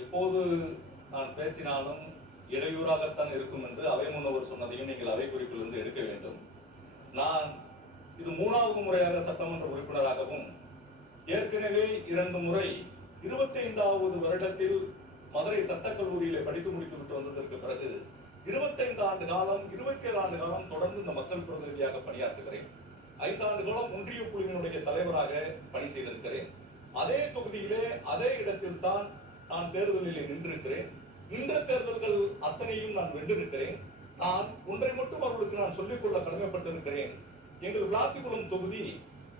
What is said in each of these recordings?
எப்போது நான் பேசினாலும் இடையூறாகத்தான் இருக்கும் என்று அவை முன்னவர் சொன்னதையும் நீங்கள் அவை குறிப்பிலிருந்து எடுக்க வேண்டும். நான் இது 3வது முறையாக சட்டமன்ற உறுப்பினராகவும் ஏற்கனவே 2 முறை 25வது வருடத்தில் மதுரை சட்டக்கல்லூரியிலே படித்து முடித்து விட்டு வந்ததற்கு பிறகு 25 ஆண்டு காலம் 27 ஆண்டு காலம் தொடர்ந்து இந்த மக்கள் பிரதிநிதியாக பணியாற்றுகிறேன். 5 ஆண்டு காலம் ஒன்றிய குழுவினுடைய தலைவராக பணி செய்திருக்கிறேன். அதே தொகுதியிலே அதே இடத்தில் தான் நான் தேர்தலில் நின்றிருக்கிறேன். நின்ற தேர்தல்கள் அத்தனையும் நான் வென்றிருக்கிறேன். நான் ஒன்றை மட்டும் அவர்களுக்கு நான் சொல்லிக்கொள்ள கடமைப்பட்டிருக்கிறேன். எங்கள் விளாத்திக்குளம் தொகுதி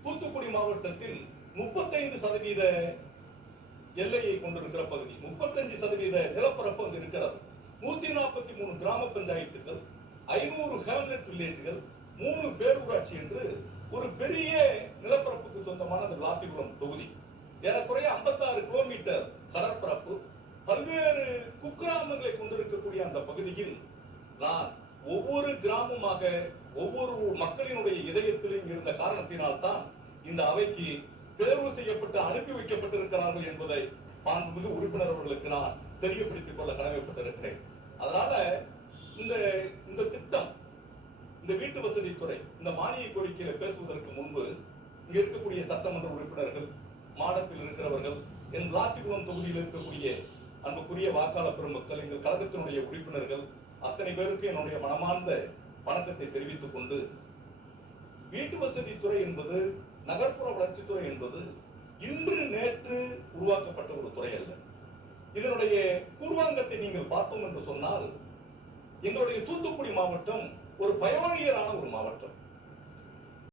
தூத்துக்குடி மாவட்டத்தில் 35% எல்லையை கொண்டிருக்கிற பகுதி, 35% நிலப்பரப்பு அங்கு இருக்கிறது. 143 கிராம பஞ்சாயத்துகள், 500 ஹேம்லெட் வில்லேஜ்கள், 3 பேரூராட்சி என்று ஒரு பெரிய நிலப்பரப்புக்கு சொந்தமான அந்த விளாத்திக்குளம் தொகுதி. ஏறக்குறைய 56 கிலோமீட்டர் கடற்பரப்பு, பல்வேறு குக்கிராமங்களை கொண்டிருக்கக்கூடிய அந்த பகுதியில் நான் ஒவ்வொரு கிராமமாக ஒவ்வொரு மக்களினுடைய இதயத்திலும் இருந்த காரணத்தினால் தான் இந்த அவைக்கு தேர்வு செய்யப்பட்டு அனுப்பி வைக்கப்பட்டிருக்கிறார்கள் என்பதை மாண்புமிகு உறுப்பினர் அவர்களுக்கு நான் தெரியப்படுத்திக் கொள்ள கடமைப்பட்டிருக்கிறேன். அதனால இந்த திட்டம், இந்த வீட்டு வசதி துறை, இந்த மானிய கோரிக்கையில பேசுவதற்கு முன்பு இங்க இருக்கக்கூடிய சட்டமன்ற உறுப்பினர்கள், மாடத்தில் இருக்கிறவர்கள், என் விளாத்திக்குளம் தொகுதியில் இருக்கக்கூடிய அன்புக்குரிய வாக்காளர் பெருமக்கள், எங்கள் கழகத்தினுடைய உறுப்பினர்கள் அத்தனை பேருக்கு என்னுடைய மனமார்ந்த வணக்கத்தை தெரிவித்துக் கொண்டு, வீட்டு வசதி துறை என்பது, நகர்ப்புற வளர்ச்சித்துறை என்பது இன்று நேற்று உருவாக்கப்பட்ட ஒரு துறை அல்ல. இதனுடைய பூர்வாங்கத்தை நீங்கள் பார்த்தோம் என்று சொன்னால், எங்களுடைய தூத்துக்குடி மாவட்டம் ஒரு பயோனியரான ஒரு மாவட்டம்.